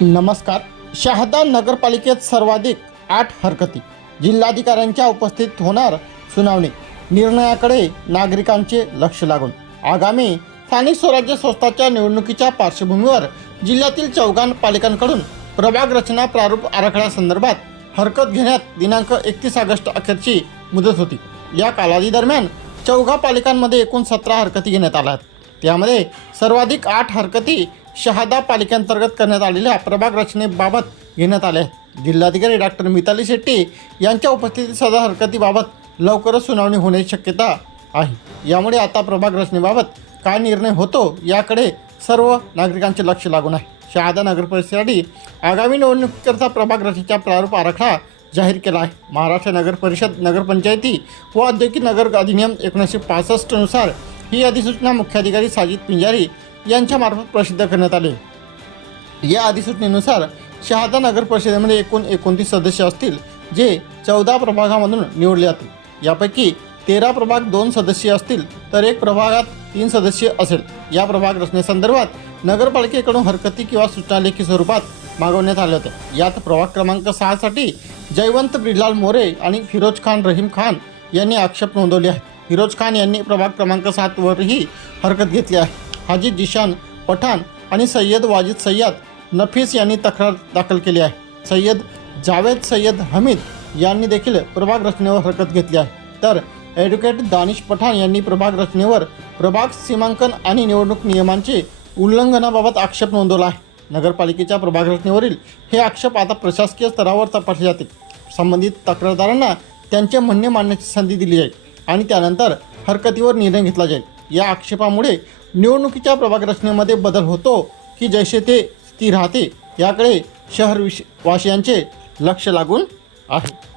नमस्कार. शहादा नगरपालिकेत सर्वाधिक आठ हरकती. जिल्हाधिकाऱ्यांच्या उपस्थित होणार सुनावणी. निर्णयाकडे नागरिकांचे लक्ष लागून. आगामी स्थानिक स्वराज्य संस्थाच्या निवडणुकीच्या पार्श्वभूमीवर जिल्ह्यातील चौघान पालिकांकडून प्रभाग रचना प्रारूप आराखड्यासंदर्भात हरकत घेण्यात दिनांक एकतीस ऑगस्ट अखेरची मुदत होती. या कालावधीदरम्यान चौघा पालिकांमध्ये एकूण सतरा हरकती घेण्यात आल्या आहेत. त्यामध्ये सर्वाधिक आठ हरकती शहादा पालिकेअंतर्गत करण्यात आलेल्या प्रभाग रचनेबाबत घेण्यात आल्या आहेत. जिल्हाधिकारी डॉक्टर मिताली शेट्टी यांच्या उपस्थितीत सदर हरकतीबाबत लवकरच सुनावणी होण्याची शक्यता आहे. यामुळे आता प्रभाग रचनेबाबत काय निर्णय होतो याकडे सर्व नागरिकांचे लक्ष लागून आहे. शहादा नगर परिषदेसाठी आगामी निवडणुकीकरता प्रभाग रचनेचा प्रारूप आराखडा जाहीर केला आहे. महाराष्ट्र नगर परिषद नगरपंचायती व औद्योगिक नगर अधिनियम एकोणीसशे पासष्टनुसार ही अधिसूचना मुख्याधिकारी साजिद पिंजारी यांच्यामार्फत प्रसिद्ध करण्यात आली. या अधिसूचनेनुसार शहादा नगर परिषदेमध्ये एकूण एकोणतीस सदस्य असतील जे चौदा प्रभागामधून निवडले जातील. यापैकी तेरा प्रभाग दोन सदस्य असतील तर एक प्रभागात तीन सदस्य असेल. या प्रभाग रचनेसंदर्भात नगरपालिकेकडून हरकती किंवा सूचना लेखी स्वरूपात मागवण्यात आल्या होते यात प्रभाग क्रमांक सहासाठी जयवंत बिडलाल मोरे आणि फिरोज खान रहीम खान यांनी आक्षेप नोंदवले आहेत. फिरोज खान यांनी प्रभाग क्रमांक सातवरही हरकत घेतली आहे. हाजी जिशान पठाण आणि सय्यद वाजिद सय्यद नफीस यांनी तक्रार दाखल केली आहे. सय्यद जावेद सय्यद हमीद यांनी देखील प्रभाग रचनेवर हरकत घेतली आहे. तर ॲडव्होकेट दानिश पठाण यांनी प्रभाग रचनेवर प्रभाग सीमांकन आणि निवडणूक नियमांचे उल्लंघनाबाबत आक्षेप नोंदवला आहे. नगरपालिकेच्या प्रभाग रचनेवरील हे आक्षेप आता प्रशासकीय स्तरावर तपासले जातील. संबंधित तक्रारदारांना त्यांचे म्हणणे मांडण्याची संधी दिली जाईल आणि त्यानंतर हरकतीवर निर्णय घेतला जाईल. या आक्षेपामुळे निवडणुकीच्या प्रभाग रचनेमध्ये बदल होतो की जैसे ते स्थिर राहते याकडे शहर विश वासियांचे लक्ष लागून आहे.